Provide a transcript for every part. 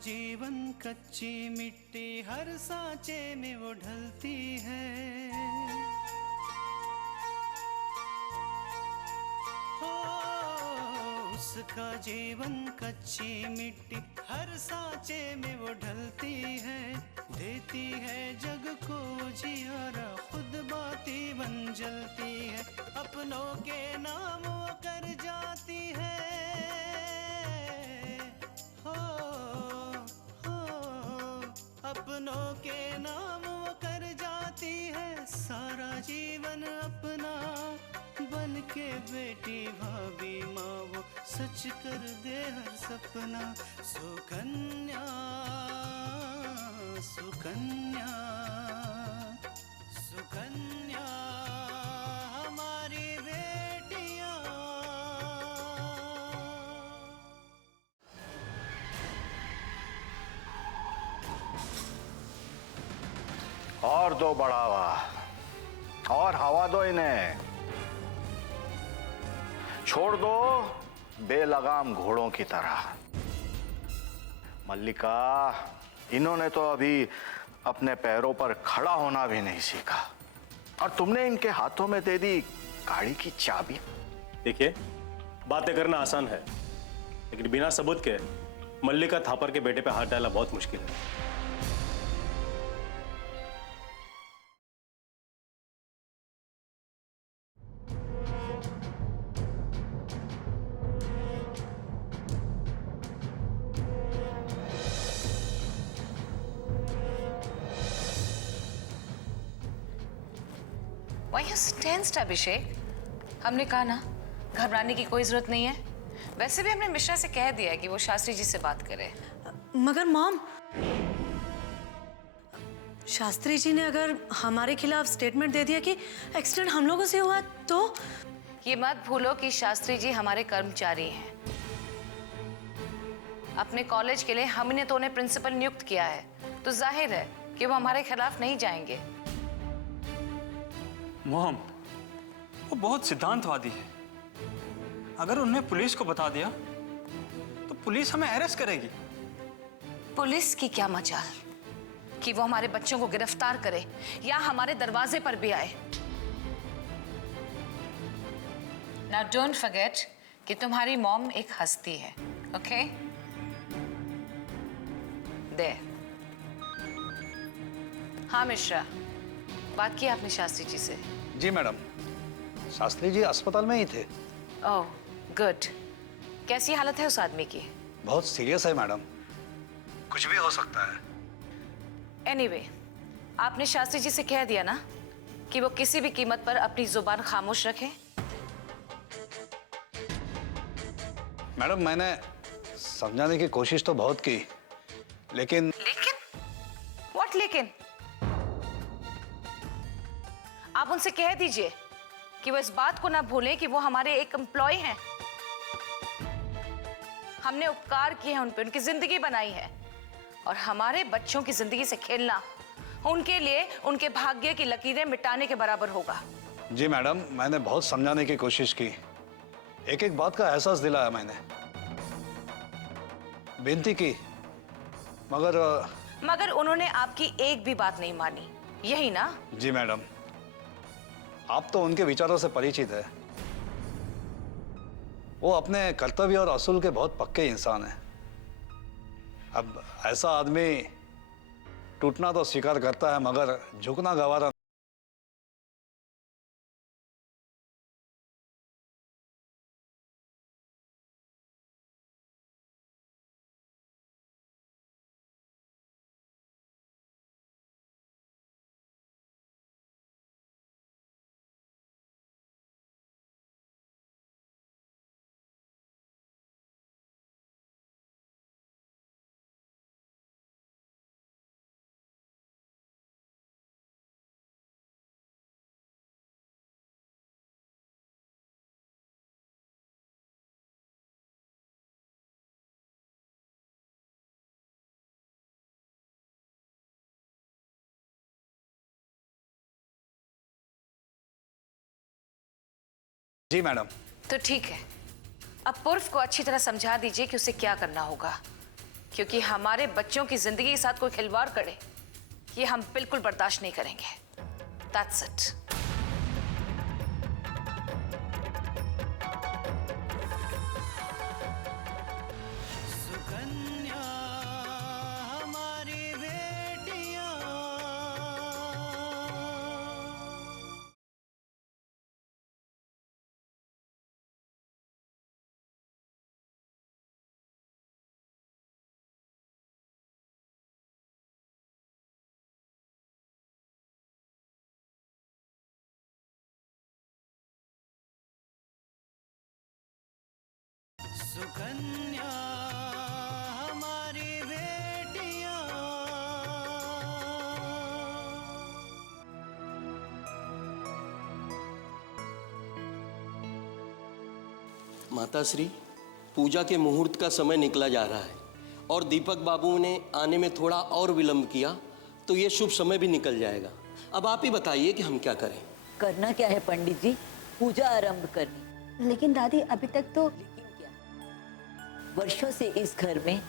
जीवन कच्ची मिट्टी, हर सांचे में वो ढलती है। हो उसका जीवन कच्ची मिट्टी, हर सांचे में वो ढलती है। देती है जग को जियारा, खुद बाती बन जलती है। अपनों के नाम वो कर जाती है। हो अपनों के नाम वो कर जाती है। सारा जीवन अपना बन के बेटी भाभी माँ वो सच कर दे हर सपना। सुकन्या सुकन्या सुकन्या हमारी बेटियाँ। और दो बढ़ावा और हवा दो इन्हें। छोड़ दो बेलगाम घोड़ों की तरह। मल्लिका, इन्होंने तो अभी अपने पैरों पर खड़ा होना भी नहीं सीखा और तुमने इनके हाथों में दे दी गाड़ी की चाबी। देखिए, बातें करना आसान है, लेकिन बिना सबूत के मल्लिका थापर के बेटे पे हाथ डालना बहुत मुश्किल है। Why you so tensed, अभिषेक? हमने कहा ना, घबराने की कोई जरूरत नहीं है। वैसे भी हमने मिश्रा से कह दिया है कि वो शास्त्री जी से बात करे। मगर मॉम, शास्त्री जी ने अगर हमारे खिलाफ स्टेटमेंट दे दिया कि एक्सीडेंट हम लोगों से हुआ तो? ये मत भूलो कि शास्त्री जी हमारे कर्मचारी हैं। अपने कॉलेज के लिए हमने तो उन्हें प्रिंसिपल नियुक्त किया है, तो जाहिर है कि वो हमारे खिलाफ नहीं जाएंगे। मोहम, वो बहुत सिद्धांतवादी है। अगर उन्हें पुलिस को बता दिया तो पुलिस हमें अरेस्ट करेगी। पुलिस की क्या मजाल कि वो हमारे बच्चों को गिरफ्तार करे या हमारे दरवाजे पर भी आए। Now don't forget कि तुम्हारी मॉम एक हस्ती है, ओके? दे। हाँ मिश्रा, बात की आपने शास्त्री जी से? जी मैडम, शास्त्री जी अस्पताल में ही थे। Oh good. कैसी हालत है उस आदमी की? बहुत सीरियस है मैडम, कुछ भी हो सकता है। एनीवे, आपने शास्त्री जी से कह दिया ना कि वो किसी भी कीमत पर अपनी जुबान खामोश रखें? मैडम, मैंने समझाने की कोशिश तो बहुत की, लेकिन व्हाट लेकिन? आप उनसे कह दीजिए कि वो इस बात को ना भूलें कि वो हमारे एक एम्प्लॉय हैं। हमने उपकार किए हैं उन पे, उनकी जिंदगी बनाई है, और हमारे बच्चों की जिंदगी से खेलना उनके लिए उनके भाग्य की लकीरें मिटाने के बराबर होगा। जी मैडम, मैंने बहुत समझाने की कोशिश की, एक एक बात का एहसास दिलाया मैंने, विनती की, मगर उन्होंने आपकी एक भी बात नहीं मानी, यही ना? जी मैडम, आप तो उनके विचारों से परिचित है। वो अपने कर्तव्य और असूल के बहुत पक्के इंसान हैं। अब ऐसा आदमी टूटना तो स्वीकार करता है, मगर झुकना गवारा। जी मैडम। तो ठीक है, अब पूर्व को अच्छी तरह समझा दीजिए कि उसे क्या करना होगा। क्योंकि हमारे बच्चों की जिंदगी के साथ कोई खिलवाड़ करे ये हम बिल्कुल बर्दाश्त नहीं करेंगे। That's it. सुकन्या हमारी बेटियां, सुकन्या हमारी बेटियां। माता श्री, पूजा के मुहूर्त का समय निकला जा रहा है और दीपक बाबू ने आने में थोड़ा और विलंब किया तो ये शुभ समय भी निकल जाएगा। अब आप ही बताइए कि हम क्या करें। करना क्या है पंडित जी? पूजा आरंभ करनी। लेकिन दादी अभी तक तो लेकिन क्या? वर्षों से इस घर में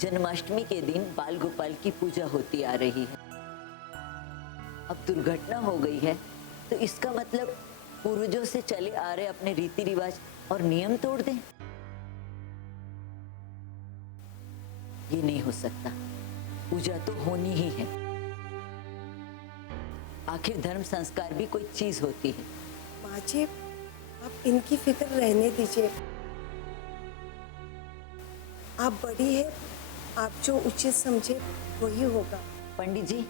जन्माष्टमी के दिन बाल गोपाल की पूजा होती आ रही है। अब दुर्घटना हो गई है तो इसका मतलब पूर्वजों से चले आ रहे अपने रीति रिवाज और नियम तोड़ दें? ये नहीं हो सकता। पूजा तो होनी ही है। आखिर धर्म संस्कार भी कोई चीज होती है। माँ जी, आप इनकी फिक्र रहने दीजिए। आप बड़ी है, आप जो उचित समझे वही होगा। पंडित जी,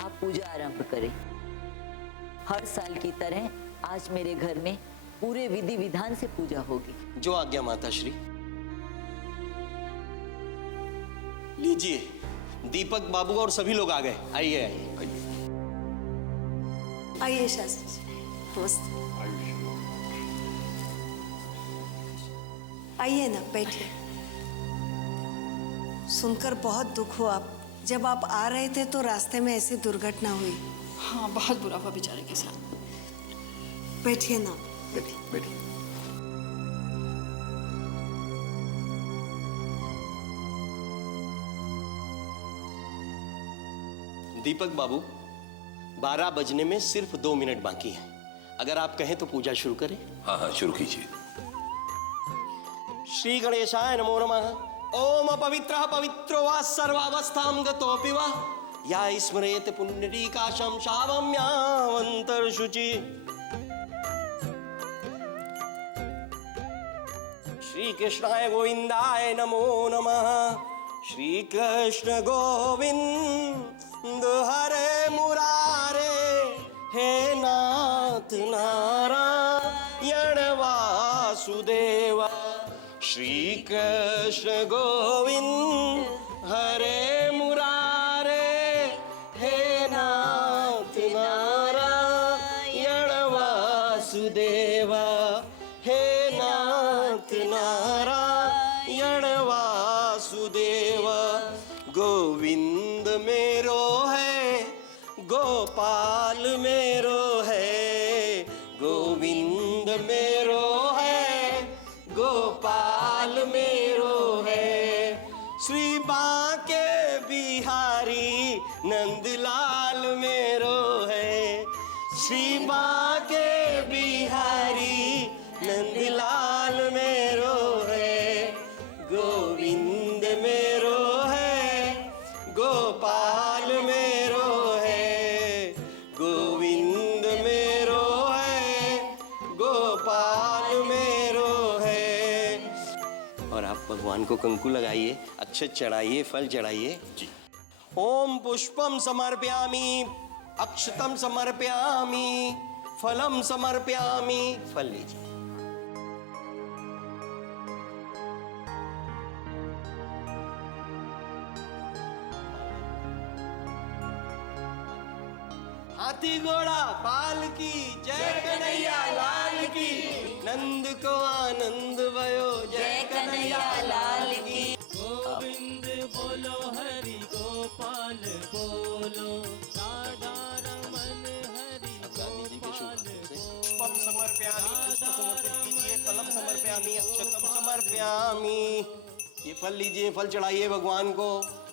आप पूजा आरंभ करें। हर साल की तरह आज मेरे घर में पूरे विधि विधान से पूजा होगी। जो आज्ञा माता श्री। लीजिए, दीपक बाबू और सभी लोग आ गए। आइए आइए आइए। आइए शास्त्री जी, नमस्ते। आइए ना, बैठिए। सुनकर बहुत दुख हुआ। जब आप आ रहे थे तो रास्ते में ऐसी दुर्घटना हुई। हाँ, बहुत बुरा हुआ बेचारे के साथ। बैठिए ना। बैठिए बैठिए। दीपक बाबू, 12 बजने में सिर्फ 2 मिनट बाकी हैं। अगर आप कहें तो पूजा शुरू करें। हाँ हाँ, शुरू कीजिए। श्री गणेशाय नमो नमः। ओम पवित्रः पवित्रो वा सर्वावस्थां गतोऽपि वा या स्मरेत पुण्डरीकाशं शावम्यावन्तर्शुचि। श्री कृष्णाय गोविंदाय नमो नमः। श्री कृष्ण गोविंद हरे मुरारे, हे नाथ नारायण वासुदेव। श्री कृष्ण गोविंद हरे मुरारे, हे नाथ नारायण वासुदेव। हे नाथ नारायण वासुदेव। गोविंद मेरो है, गोपाल मेरो है। गोविंद मेरो है, गोपाल मेरो है। श्री बांके बिहारी नंदलाल मेरो है। श्री बांके बिहारी नंदलाल मेरो है। गोविंद मेरो है, गोपाल मेरो है। गोविंद मेरो है, गोपाल मेरो है। और आप भगवान को कंकु लगाइए, अक्षत चढ़ाइए, फल चढ़ाइए। जी। ओम पुष्पम समर्पयामि, अक्षतम समर्पयामि, फलम समर्पयामि। फल लीजिए। हाथी घोड़ा पाल की, जय कन्हैया लाल की। नंद को आनंद भयो, जय कन्हैया लाल की। गोविंद बोलो, हरि गोपाल बोलो, राधा रमन हरि गोपाल। पुष्पम समर्पयामि, पुष्प समर्पित कीजिए, फलम समर्पयामि, अक्षतम समर्पयामि। ये फल लीजिए, फल चढ़ाइए भगवान को।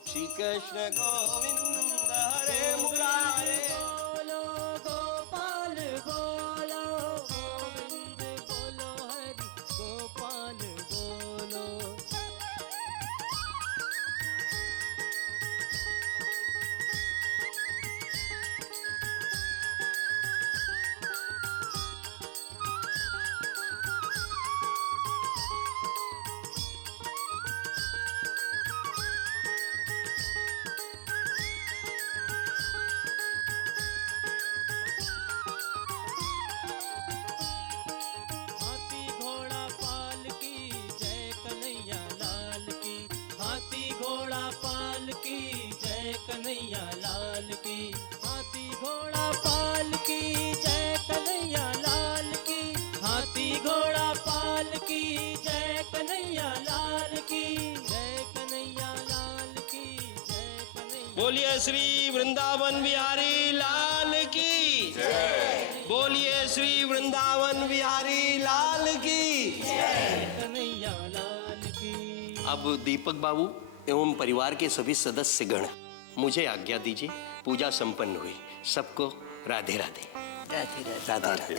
श्री कृष्ण गोविंद हरे मुरारे। बोलो गोपाल बोलो, गोविंद बोलो, हरि गोपाल बोलो। हाथी घोड़ा पाल की जय कन्हैया लाल की। हाथी घोड़ा पाल की जय कन्हैया लाल की। हाथी घोड़ा पाल की जय कन्हैया लाल की। हाथी घोड़ा पाल की जय कन्हैया लाल की। जय कन्हैया लाल की, जय कन्हैया। बोलिए श्री वृंदावन बिहारी लाल की जय। बोलिए श्री वृंदावन बिहारी लाल की जय। कन्हैया लाल की। अब दीपक बाबू एवं परिवार के सभी सदस्यगण मुझे आज्ञा दीजिए। पूजा संपन्न हुई। सबको राधे राधे। राधे राधे। राधे राधे।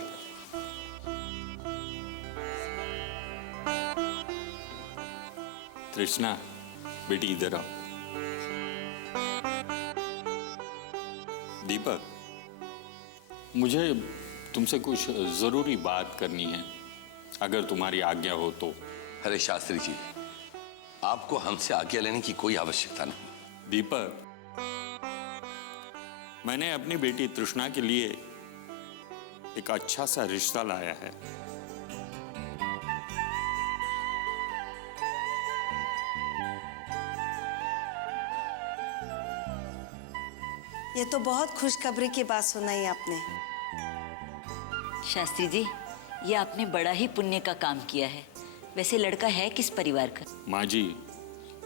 तृष्णा बेटी इधर आओ। दीपक, मुझे तुमसे कुछ जरूरी बात करनी है, अगर तुम्हारी आज्ञा हो तो। अरे शास्त्री जी, आपको हमसे आज्ञा लेने की कोई आवश्यकता नहीं। दीपक, मैंने अपनी बेटी तृष्णा के लिए एक अच्छा सा रिश्ता लाया है। ये तो बहुत खुशखबरी की बात सुनाई आपने। शास्त्री जी, ये आपने बड़ा ही पुण्य का काम किया है। वैसे लड़का है किस परिवार का? माँ जी,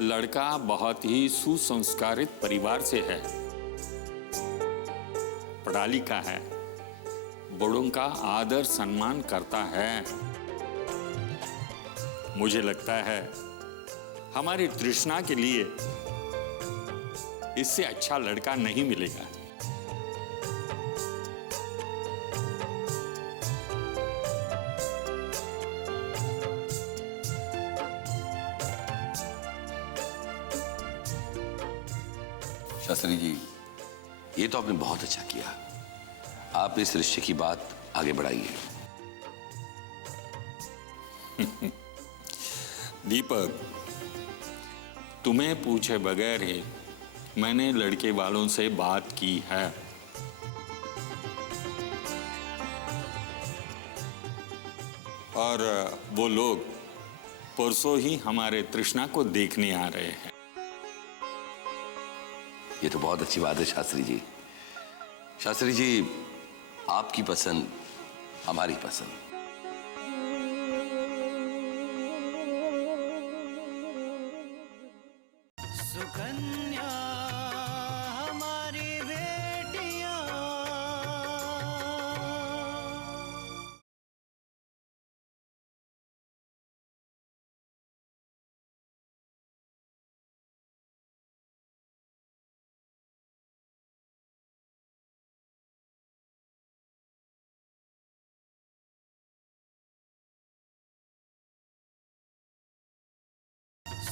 लड़का बहुत ही सुसंस्कारित परिवार से है, पढ़ा लिखा है, बड़ों का आदर सम्मान करता है। मुझे लगता है हमारी तृष्णा के लिए इससे अच्छा लड़का नहीं मिलेगा। शास्त्री जी, ये तो आपने बहुत अच्छा किया। आप इस रिश्ते की बात आगे बढ़ाइए। दीपक, तुम्हें पूछे बगैर ही मैंने लड़के वालों से बात की है। और वो लोग परसों ही हमारे तृष्णा को देखने आ रहे हैं। ये तो बहुत अच्छी बात है शास्त्री जी। शास्त्री जी, आपकी पसंद हमारी पसंद। सुकन्या हमारी बेटियां।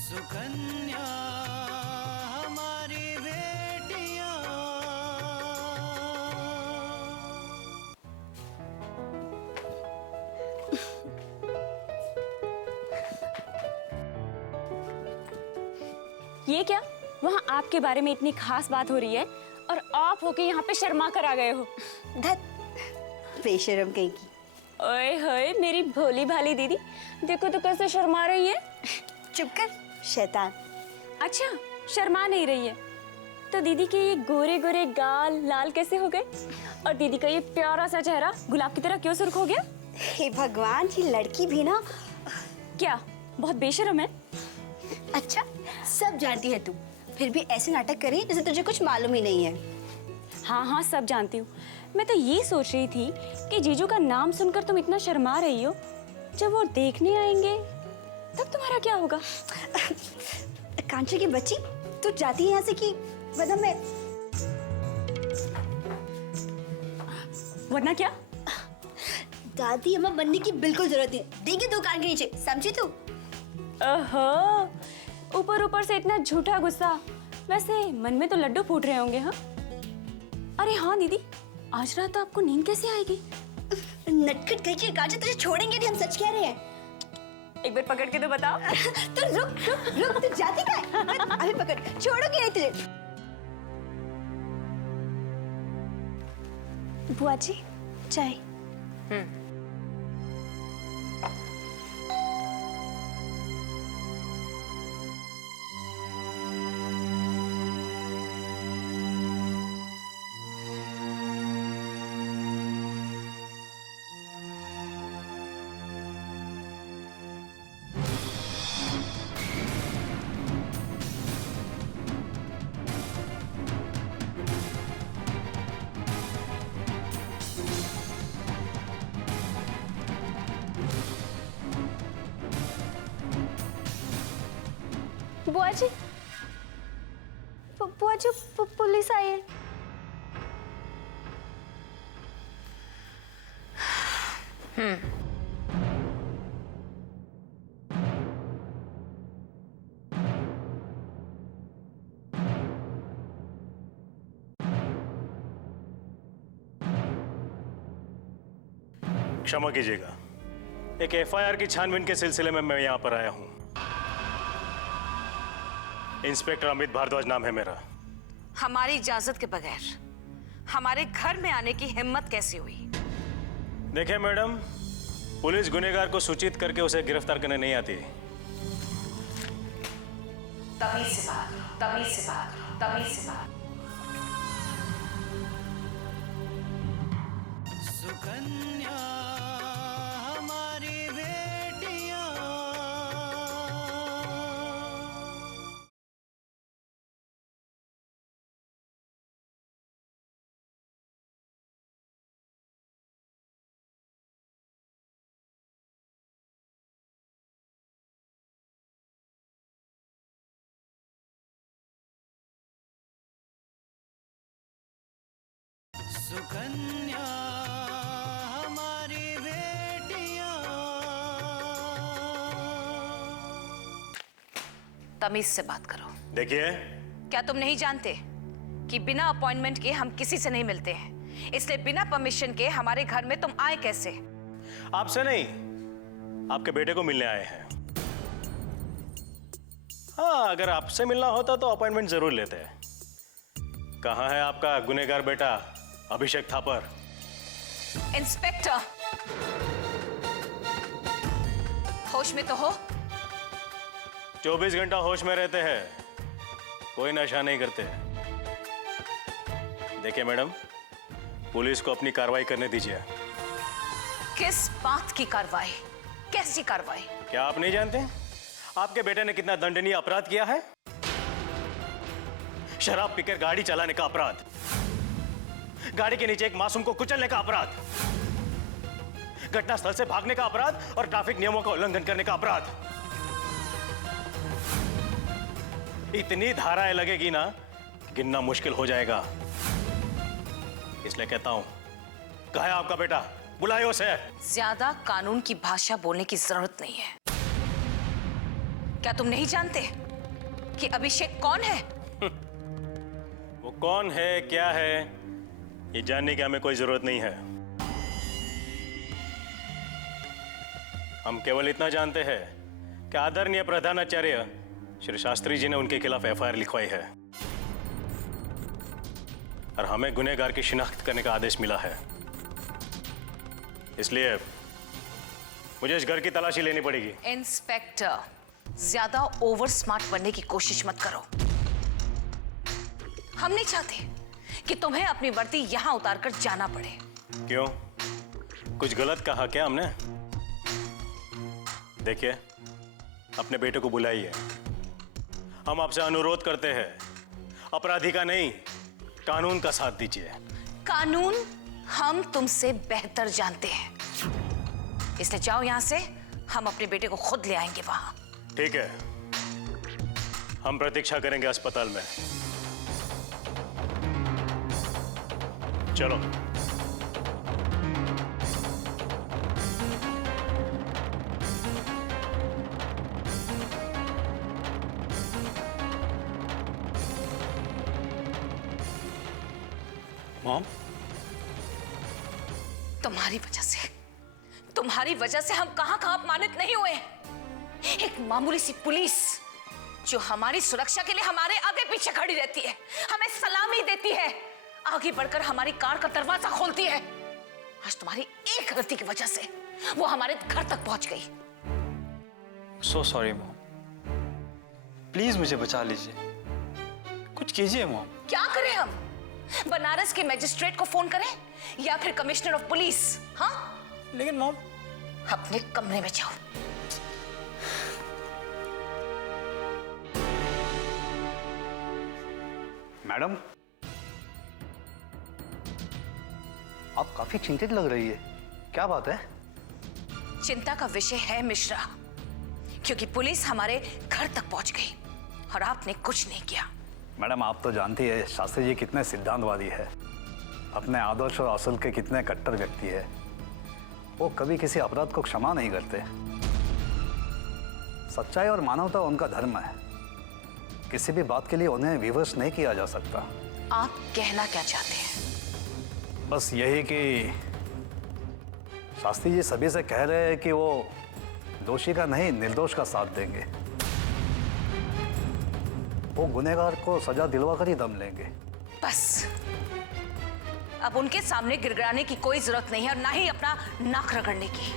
सुकन्या हमारी बेटियां। ये क्या? वहाँ आपके बारे में इतनी खास बात हो रही है और आप होके यहाँ पे शर्मा कर आ गए हो। धत, बेशरम कहीं की। ओए होए, मेरी भोली भाली दीदी, देखो तो कैसे शर्मा रही है। चुप कर, शैतान। अच्छा, शर्मा नहीं रही है तो दीदी के ये गोरे गोरे गाल लाल कैसे हो गए? और दीदी का ये प्यारा सा चेहरा गुलाब की तरह क्यों सुर्ख हो गया? हे भगवान, ये लड़की भी ना। क्या बहुत बेशरम है? अच्छा, सब जानती है तू, फिर भी ऐसे नाटक करी जैसे तुझे कुछ मालूम ही नहीं है। हाँ हाँ, सब जानती हूँ। मैं तो ये सोच रही थी कि जीजू का नाम सुनकर तुम इतना शर्मा रही हो, जब वो देखने आएंगे तब तुम्हारा क्या होगा? कांचे की बच्ची, तू जाती है यहाँ से कि वरना मैं। वरना क्या? दादी अम्मा बनने की बिल्कुल जरूरत नहीं, देंगे 2 कान के नीचे, समझी तू? ओहो, ऊपर ऊपर से इतना झूठा गुस्सा, वैसे मन में तो लड्डू फूट रहे होंगे। हाँ, अरे हाँ दीदी, आज रात आपको नींद कैसे आएगी? नटखट कहीं के कांचे तुझे छोड़ेंगे नहीं, हम सच कह रहे हैं। एक बार पकड़ के तो बताओ। तो रुक, तू जाती कहाँ है? अभी पकड़, छोड़ोगे नहीं तुझे। बुआ जी, चाय। बुआ जी, पुलिस आई है। क्षमा कीजिएगा, एक एफआईआर की छानबीन के सिलसिले में मैं यहाँ पर आया हूँ। इंस्पेक्टर अमित भारद्वाज नाम है मेरा। हमारी इजाजत के बगैर हमारे घर में आने की हिम्मत कैसे हुई? देखिए मैडम, पुलिस गुनहगार को सूचित करके उसे गिरफ्तार करने नहीं आती। तमीज से बात करो, तमीज से बात करो, तमीज से बात। सुकन्या हमारी बेटियां, सुकन्या हमारी बेटियां। तमीज से बात करो। देखिए, क्या तुम नहीं जानते कि बिना अपॉइंटमेंट के हम किसी से नहीं मिलते हैं, इसलिए बिना परमिशन के हमारे घर में तुम आए कैसे? आपसे नहीं, आपके बेटे को मिलने आए हैं। हाँ, अगर आपसे मिलना होता तो अपॉइंटमेंट जरूर लेते हैं। कहाँ है आपका गुनहगार बेटा अभिषेक थापर? इंस्पेक्टर, होश में तो हो? 24 घंटा होश में रहते हैं, कोई नशा नहीं करते। देखिए मैडम, पुलिस को अपनी कार्रवाई करने दीजिए। किस बात की कार्रवाई? कैसी कार्रवाई? क्या आप नहीं जानते आपके बेटे ने कितना दंडनीय अपराध किया है? शराब पीकर गाड़ी चलाने का अपराध, गाड़ी के नीचे एक मासूम को कुचलने का अपराध, घटनास्थल से भागने का अपराध और ट्रैफिक नियमों का उल्लंघन करने का अपराध। इतनी धाराएं लगेगी ना, गिनना मुश्किल हो जाएगा। इसलिए कहता हूं, कहाँ है आपका बेटा? बुलाए उसे। ज्यादा कानून की भाषा बोलने की जरूरत नहीं है। क्या तुम नहीं जानते कि अभिषेक कौन है? वो कौन है, क्या है, ये जानने की हमें कोई जरूरत नहीं है। हम केवल इतना जानते हैं कि आदरणीय प्रधानाचार्य श्री शास्त्री जी ने उनके खिलाफ एफआईआर लिखवाई है और हमें गुनहगार की शिनाख्त करने का आदेश मिला है। इसलिए मुझे इस घर की तलाशी लेनी पड़ेगी। इंस्पेक्टर, ज्यादा ओवर स्मार्ट बनने की कोशिश मत करो। हम नहीं चाहते कि तुम्हें अपनी वर्दी यहां उतारकर जाना पड़े। क्यों, कुछ गलत कहा क्या हमने? देखिए, अपने बेटे को बुलाइए। हम आपसे अनुरोध करते हैं, अपराधी का नहीं, कानून का साथ दीजिए। कानून हम तुमसे बेहतर जानते हैं, इसलिए जाओ यहां से। हम अपने बेटे को खुद ले आएंगे वहां। ठीक है, हम प्रतीक्षा करेंगे अस्पताल में। चलो। मॉम, तुम्हारी वजह से हम कहां अपमानित नहीं हुए। एक मामूली सी पुलिस जो हमारी सुरक्षा के लिए हमारे आगे पीछे खड़ी रहती है, हमें सलामी देती है, आगे बढ़कर हमारी कार का दरवाजा खोलती है, आज तुम्हारी एक गलती की वजह से वो हमारे घर तक पहुंच गई। सो सॉरी मॉम, प्लीज मुझे बचा लीजिए, कुछ कीजिए मॉम। क्या करें हम? बनारस के मैजिस्ट्रेट को फोन करें या फिर कमिश्नर ऑफ पुलिस? हाँ, लेकिन मॉम, अपने कमरे में जाओ। मैडम, आप काफी चिंतित लग रही है, क्या बात है? चिंता का विषय है मिश्रा, क्योंकि पुलिस हमारे घर तक पहुंच गई और आपने कुछ नहीं किया। मैडम, आप तो जानती है शास्त्री जी कितने सिद्धांतवादी है, अपने आदर्श और असल के कितने कट्टर व्यक्ति है। वो कभी किसी अपराध को क्षमा नहीं करते। सच्चाई और मानवता उनका धर्म है, किसी भी बात के लिए उन्हें विवश नहीं किया जा सकता। आप कहना क्या चाहते हैं? बस यही कि शास्त्री जी सभी से कह रहे हैं कि वो दोषी का नहीं निर्दोष का साथ देंगे, वो गुनहगार को सजा दिलवा कर ही दम लेंगे। बस अब उनके सामने गिड़गिड़ाने की कोई जरूरत नहीं है और ना ही अपना नाक रगड़ने की।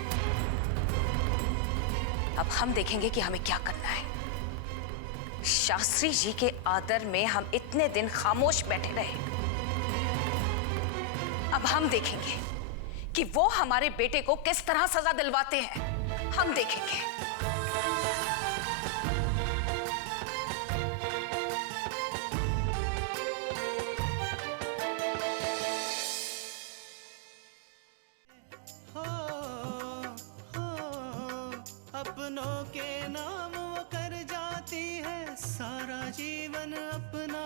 अब हम देखेंगे कि हमें क्या करना है। शास्त्री जी के आदर में हम इतने दिन खामोश बैठे रहे, अब हम देखेंगे कि वो हमारे बेटे को किस तरह सजा दिलवाते हैं। हम देखेंगे। अपनों के नाम वो कर जाती है सारा जीवन अपना,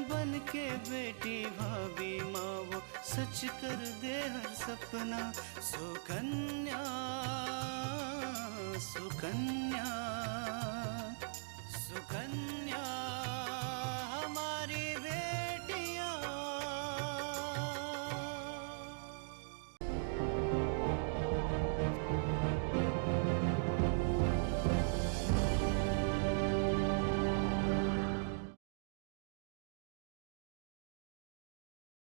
बन के बेटी भाभी माँ वो सच कर दे हर सपना। सुकन्या सुकन्या